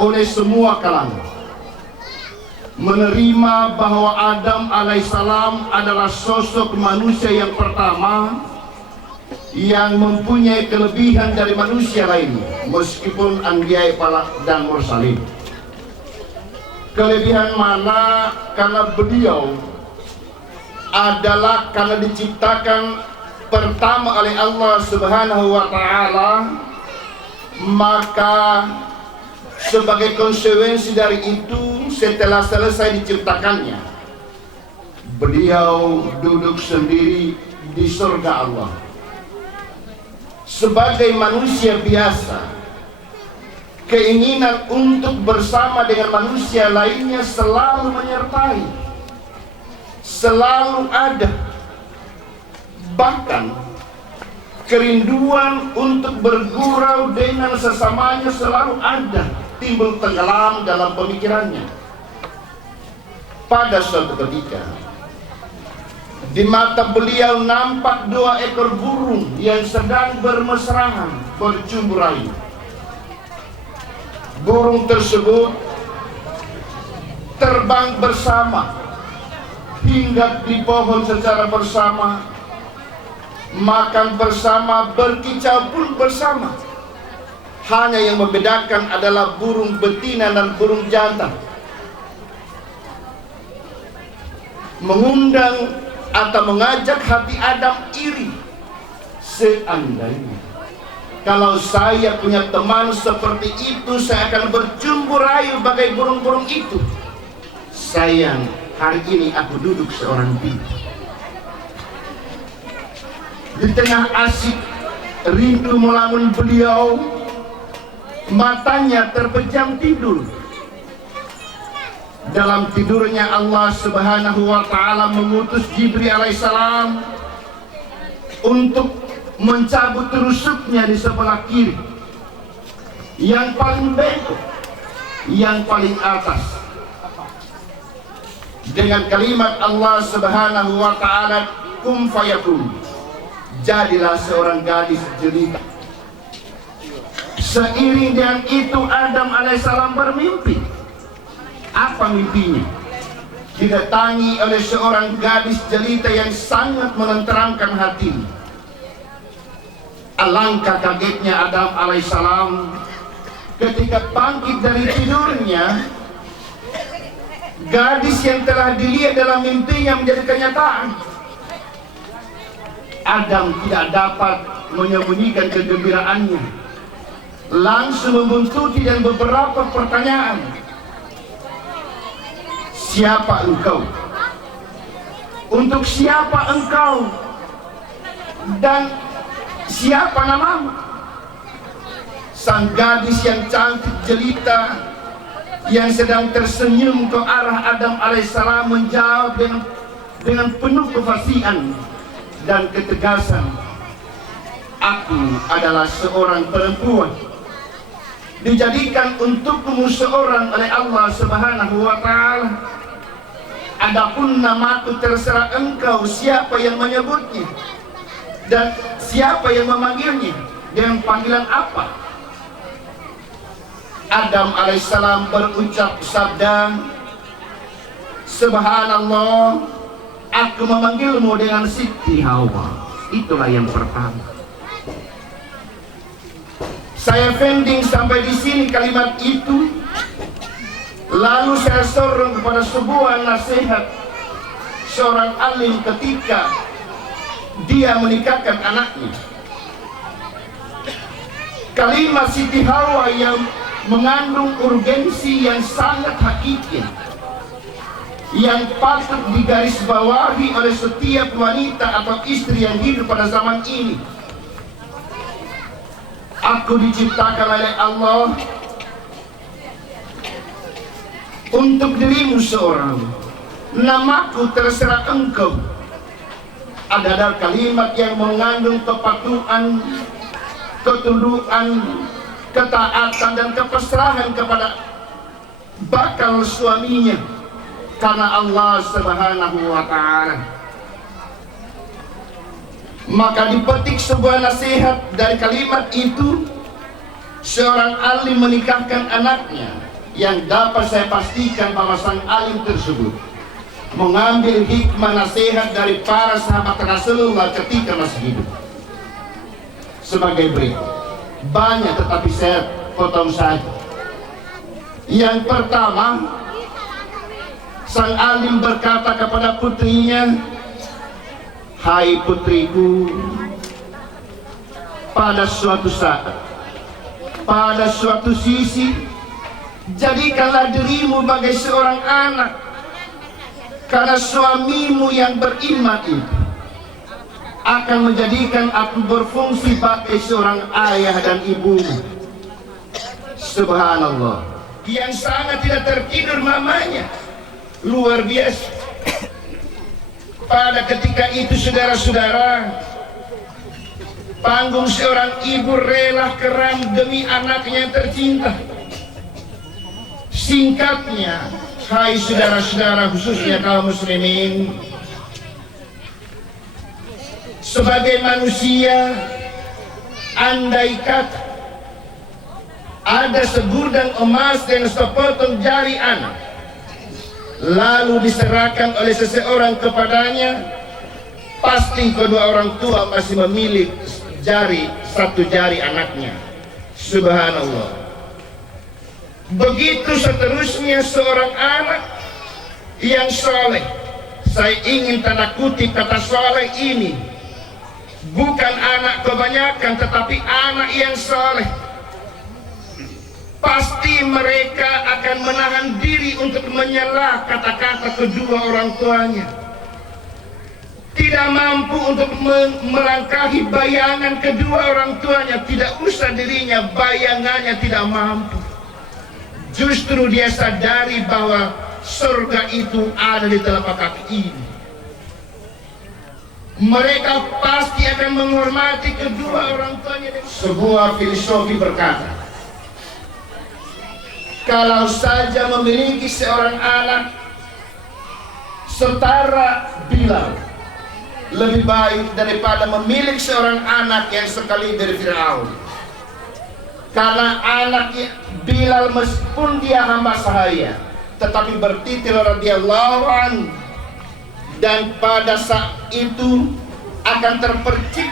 oleh semua kalangan, menerima bahwa Adam alaihissalam adalah sosok manusia yang pertama yang mempunyai kelebihan dari manusia lain, meskipun anbiya dan mursalin. Kelebihan mana? Karena beliau adalah karena diciptakan pertama oleh Allah Subhanahu wa Ta'ala, maka sebagai konsekuensi dari itu, setelah selesai diciptakannya, beliau duduk sendiri di surga Allah. Sebagai manusia biasa, keinginan untuk bersama dengan manusia lainnya selalu menyertai, selalu ada. Bahkan kerinduan untuk bergurau dengan sesamanya selalu ada, timbul tenggelam dalam pemikirannya. Pada suatu ketika, di mata beliau nampak 2 ekor burung yang sedang bermesraan, bercumbu rayu. Burung tersebut terbang bersama, hinggap di pohon secara bersama, makan bersama, berkicau pun bersama. Hanya yang membedakan adalah burung betina dan burung jantan. Mengundang atau mengajak hati Adam iri. Seandainya kalau saya punya teman seperti itu, saya akan bercumbu rayu bagai burung-burung itu. Sayang, hari ini aku duduk seorang diri. Di tengah asik rindu melamun beliau, matanya terpejam tidur. Dalam tidurnya Allah Subhanahu wa Ta'ala mengutus Jibril alaihissalam untuk mencabut rusuknya di sebelah kiri, yang paling bengkok, yang paling atas, dengan kalimat Allah Subhanahu wa Ta'ala, kum fayakun, jadilah seorang gadis jelita. Seiring dengan itu Adam alaihissalam bermimpi. Apa mimpinya? Didatangi oleh seorang gadis jelita yang sangat menenteramkan hatinya. Alangkah kagetnya Adam alaihissalam ketika bangkit dari tidurnya. Gadis yang telah dilihat dalam mimpinya menjadi kenyataan. Adam tidak dapat menyembunyikan kegembiraannya, langsung membuntuti dan beberapa pertanyaan. Siapa engkau? Untuk siapa engkau? Dan siapa namamu? Sang gadis yang cantik jelita yang sedang tersenyum ke arah Adam alaihissalam menjawab dengan penuh kefasihan dan ketegasan, aku adalah seorang perempuan, dijadikan untukmu seorang oleh Allah Subhanahu wa Ta'ala. Adapun namaku terserah engkau, siapa yang menyebutnya dan siapa yang memanggilnya, dengan panggilan apa. Adam alaihissalam berucap sabda, Subhanallah, aku memanggilmu dengan Siti Hawa. Itulah yang pertama. Saya pending sampai di sini kalimat itu. Lalu saya sorong kepada sebuah nasihat seorang alim ketika dia menikahkan anaknya. Kalimat Siti Hawa yang mengandung urgensi yang sangat hakiki, yang patut digarisbawahi oleh setiap wanita atau istri yang hidup pada zaman ini. Aku diciptakan oleh Allah untuk dirimu seorang, namaku terserah engkau. Adalah kalimat yang mengandung kepatuhan, ketundukan, ketaatan dan kepasrahan kepada bakal suaminya karena Allah Subhanahu wa Ta'ala. Maka dipetik sebuah nasihat dari kalimat itu seorang alim menikahkan anaknya, yang dapat saya pastikan bahwa sang alim tersebut mengambil hikmah nasihat dari para sahabat Rasulullah ketika masih hidup. Sebagai berikut, banyak tetapi saya potong saja. Yang pertama, sang alim berkata kepada putrinya, "Hai putriku, pada suatu saat, pada suatu sisi, jadikanlah dirimu bagai seorang anak, karena suamimu yang beriman itu akan menjadikan aku berfungsi sebagai seorang ayah dan ibumu." Subhanallah, yang sangat tidak tertidur mamanya, luar biasa. Pada ketika itu saudara-saudara, panggung seorang ibu rela keram demi anaknya yang tercinta. Singkatnya, hai saudara-saudara, khususnya kaum muslimin, sebagai manusia, andai kata ada segudang emas dan sepotong jari anak lalu diserahkan oleh seseorang kepadanya, pasti kedua orang tua masih memilih satu jari anaknya. Subhanallah. Begitu seterusnya seorang anak yang soleh. Saya ingin tanda kutip kata soleh ini, bukan anak kebanyakan, tetapi anak yang soleh. Pasti mereka akan menahan diri untuk menyela kata-kata kedua orang tuanya. Tidak mampu untuk melangkahi bayangan kedua orang tuanya, tidak usah dirinya, bayangannya tidak mampu. Justru dia sadari bahwa surga itu ada di telapak kaki ini. Mereka pasti akan menghormati kedua orang tuanya. Sebuah filosofi berkata, kalau saja memiliki seorang anak setara Bilal, lebih baik daripada memiliki seorang anak yang sekaliber Firaun. Karena anak Bilal meskipun dia hamba sahaya, tetapi bertitil radhiyallahu anhu, dan pada saat itu akan terpercik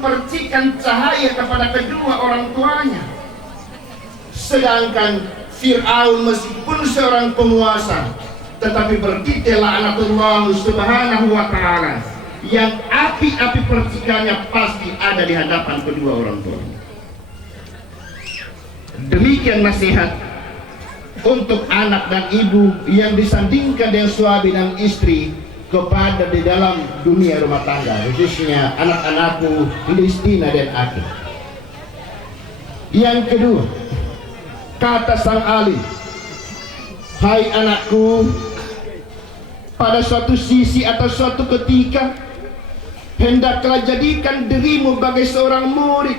percikan cahaya kepada kedua orang tuanya. Sedangkan Fir'aun meskipun seorang penguasa, tetapi bertitil la'natullah subhanahu wa ta'ala, yang api-api percikannya pasti ada di hadapan kedua orang tuanya. Demikian nasihat untuk anak dan ibu yang disandingkan dengan suami dan istri kepada di dalam dunia rumah tangga, khususnya anak-anakku Listina dan Aki. Yang kedua, kata sang alim, hai anakku, pada suatu sisi atau suatu ketika hendaklah jadikan dirimu bagai seorang murid,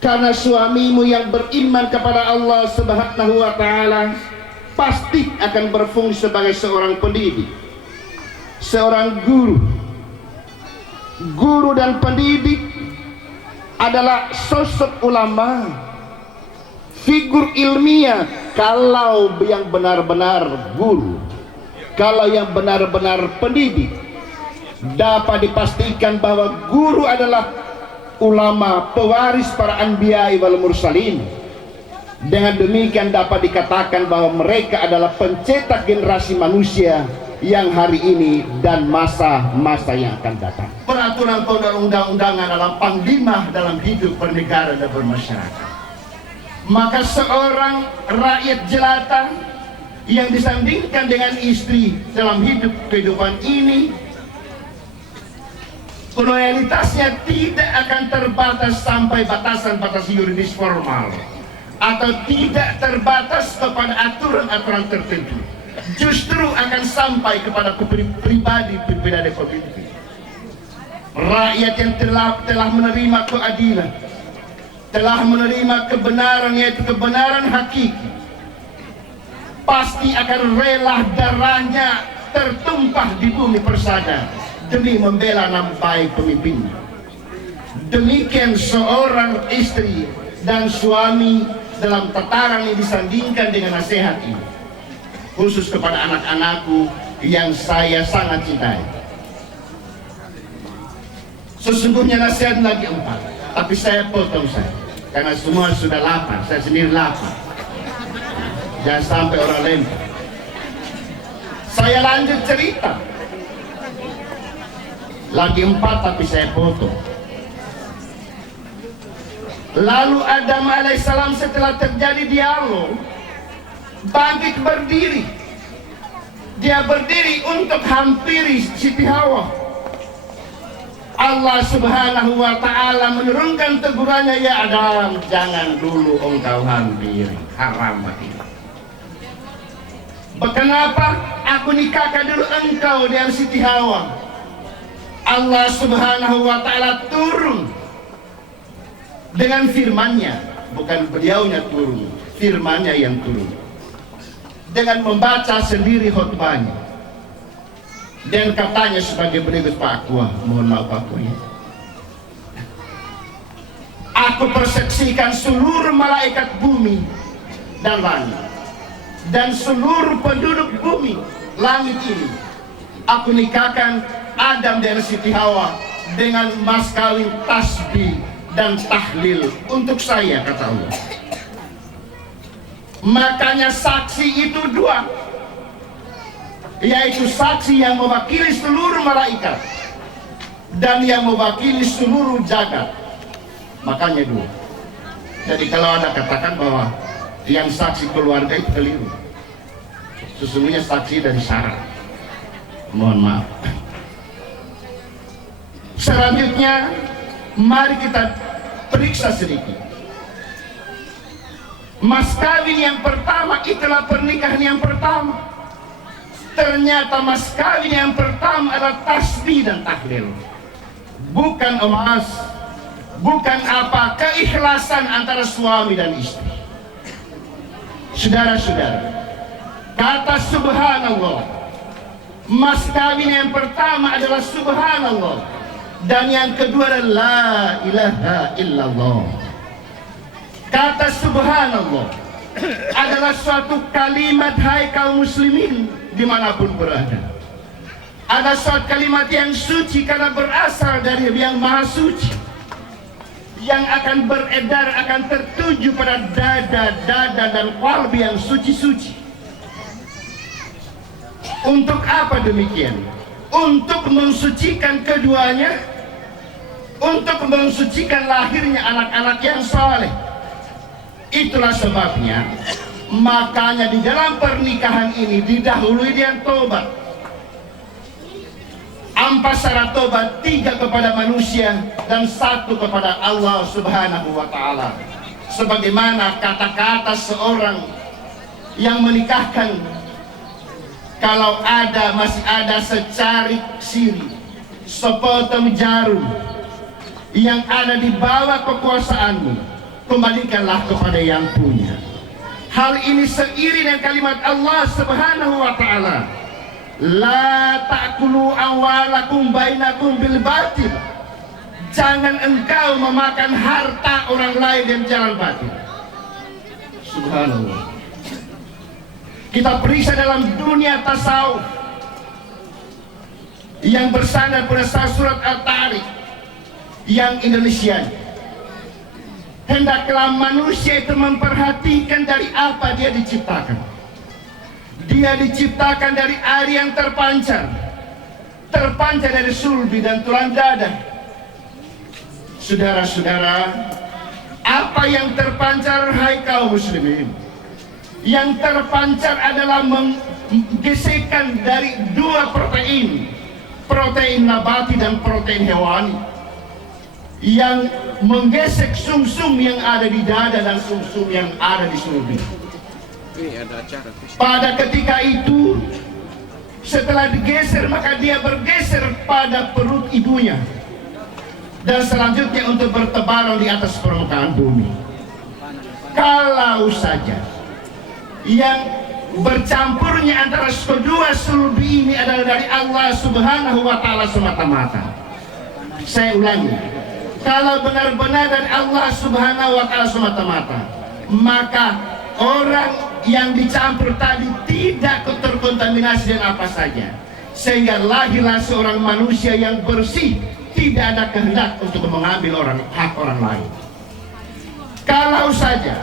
karena suamimu yang beriman kepada Allah Subhanahu wa ta'ala pasti akan berfungsi sebagai seorang pendidik, seorang guru. Guru dan pendidik adalah sosok ulama, figur ilmiah. Kalau yang benar-benar guru, kalau yang benar-benar pendidik, dapat dipastikan bahwa guru adalah ulama, pewaris para anbiya wal mursalin. Dengan demikian dapat dikatakan bahwa mereka adalah pencetak generasi manusia yang hari ini dan masa-masa yang akan datang. Peraturan perundang-undangan dalam panglima dalam hidup bernegara dan bermasyarakat. Maka seorang rakyat jelata yang disandingkan dengan istri dalam hidup kehidupan ini, loyalitasnya tidak akan terbatas sampai batasan-batas yuridis formal, atau tidak terbatas kepada aturan-aturan tertentu. Justru akan sampai kepada pribadi pemimpin. Rakyat yang telah menerima keadilan, telah menerima kebenaran, yaitu kebenaran hakiki, pasti akan rela darahnya tertumpah di bumi persada demi membela nama baik pemimpinnya. Demikian seorang istri dan suami dalam tataran yang disandingkan dengan nasihat ini, khusus kepada anak-anakku yang saya sangat cintai. Sesungguhnya nasihat lagi 4, tapi saya potong karena semua sudah lapar, saya sendiri lapar. Jangan sampai orang lempar. Saya lanjut cerita. Lagi 4 tapi saya potong. Lalu Adam alaihissalam setelah terjadi dialog, bangkit berdiri. Dia berdiri untuk hampiri Siti Hawa. Allah subhanahu wa ta'ala menurunkan tegurannya, ya Adam, jangan dulu engkau hampiri, haram mati. Kenapa? Aku nikahkan dulu engkau dengan Siti Hawa. Allah subhanahu wa ta'ala turun dengan firman-Nya, bukan beliaunya turun, firman-Nya yang turun, dengan membaca sendiri khutbahnya. Dan katanya sebagai berikut, Pak Akwa, mohon maaf Pak Akwa ya. Aku persaksikan seluruh malaikat bumi dan langit, dan seluruh penduduk bumi langit ini, aku nikahkan Adam dan Siti Hawa dengan mas kawin tasbih dan tahlil untuk saya, kata Allah. Makanya saksi itu 2, yaitu saksi yang mewakili seluruh malaikat dan yang mewakili seluruh jagat. Makanya 2. Jadi kalau Anda katakan bahwa yang saksi keluarga itu keliru, sesungguhnya saksi dari syarat. Mohon maaf. Selanjutnya mari kita periksa sedikit. Mas kawin yang pertama itulah pernikahan yang pertama. Ternyata mas kawin yang pertama adalah tasbih dan tahlil, bukan emas, bukan apa, keikhlasan antara suami dan istri. Saudara-saudara, kata subhanallah, mas kawin yang pertama adalah subhanallah, dan yang kedua adalah la ilaha illallah. Kata subhanallah adalah suatu kalimat, hai kaum muslimin dimanapun berada, ada suatu kalimat yang suci karena berasal dari yang maha suci, yang akan beredar, akan tertuju pada dada dan qalbi yang suci-suci. Untuk apa demikian? Untuk mensucikan keduanya, untuk mensucikan lahirnya anak-anak yang saleh. Itulah sebabnya, makanya di dalam pernikahan ini didahului dengan tobat. 4 syarat tobat, 3 kepada manusia dan 1 kepada Allah subhanahu wa ta'ala. Sebagaimana kata-kata seorang yang menikahkan, kalau masih ada secarik siri, sepotong jarum yang ada di bawah kekuasaanmu, kembalikanlah kepada yang punya. Hal ini seiring dengan kalimat Allah subhanahu wa ta'ala, la ta'kulu amwalakum bainakum bil batil. Jangan engkau memakan harta orang lain dengan jalan batil. Subhanallah. Kita periksa dalam dunia tasawuf yang bersandar pada surat At-Tariq yang Indonesia. Hendaklah manusia itu memperhatikan dari apa dia diciptakan. Dia diciptakan dari air yang terpancar dari sulbi dan tulang dada. Saudara-saudara, apa yang terpancar, hai kaum muslimin? Yang terpancar adalah menggesekkan dari 2 protein, protein nabati dan protein hewani, yang menggesek sumsum yang ada di dada dan sumsum yang ada di sulbi. Pada ketika itu, setelah digeser, maka dia bergeser pada perut ibunya, dan selanjutnya untuk bertebaran di atas permukaan bumi. Kalau saja yang bercampurnya antara kedua sulbi ini adalah dari Allah subhanahu wa ta'ala semata-mata. Saya ulangi, kalau benar-benar dari Allah Subhanahu wa Ta'ala semata-mata, maka orang yang dicampur tadi tidak terkontaminasi dengan apa saja, sehingga lahirlah seorang manusia yang bersih, tidak ada kehendak untuk mengambil hak orang lain. Kalau saja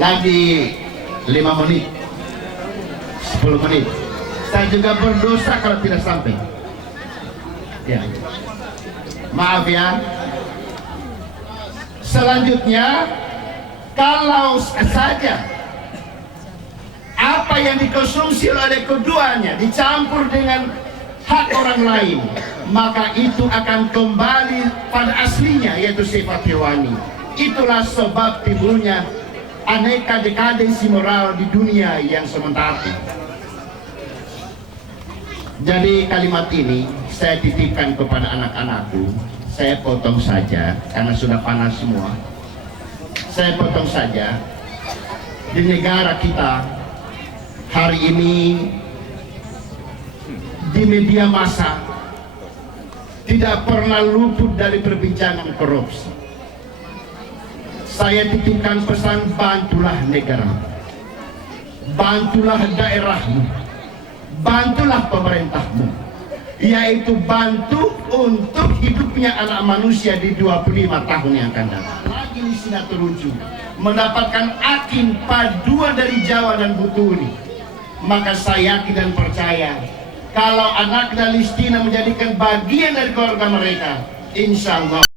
lagi 5 menit 10 menit, saya juga berdosa kalau tidak sampai. Ya, maaf ya. Selanjutnya, kalau saja apa yang dikonsumsi oleh keduanya dicampur dengan hak orang lain, maka itu akan kembali pada aslinya, yaitu sifat hewani. Itulah sebab timbulnya aneka dekadensi moral di dunia yang sementara. Jadi kalimat ini saya titipkan kepada anak-anakku. Saya potong saja karena sudah panas semua. Saya potong saja. Di negara kita hari ini, di media massa tidak pernah luput dari perbincangan korupsi. Saya titipkan pesan, bantulah negara, bantulah daerahmu, bantulah pemerintahmu, yaitu bantu untuk hidupnya anak manusia di 25 tahun yang akan datang. Lagi di sini teruju mendapatkan akin paduan dari Jawa dan Butuni, maka saya yakin dan percaya kalau anak Palestina menjadikan bagian dari keluarga mereka, insya Allah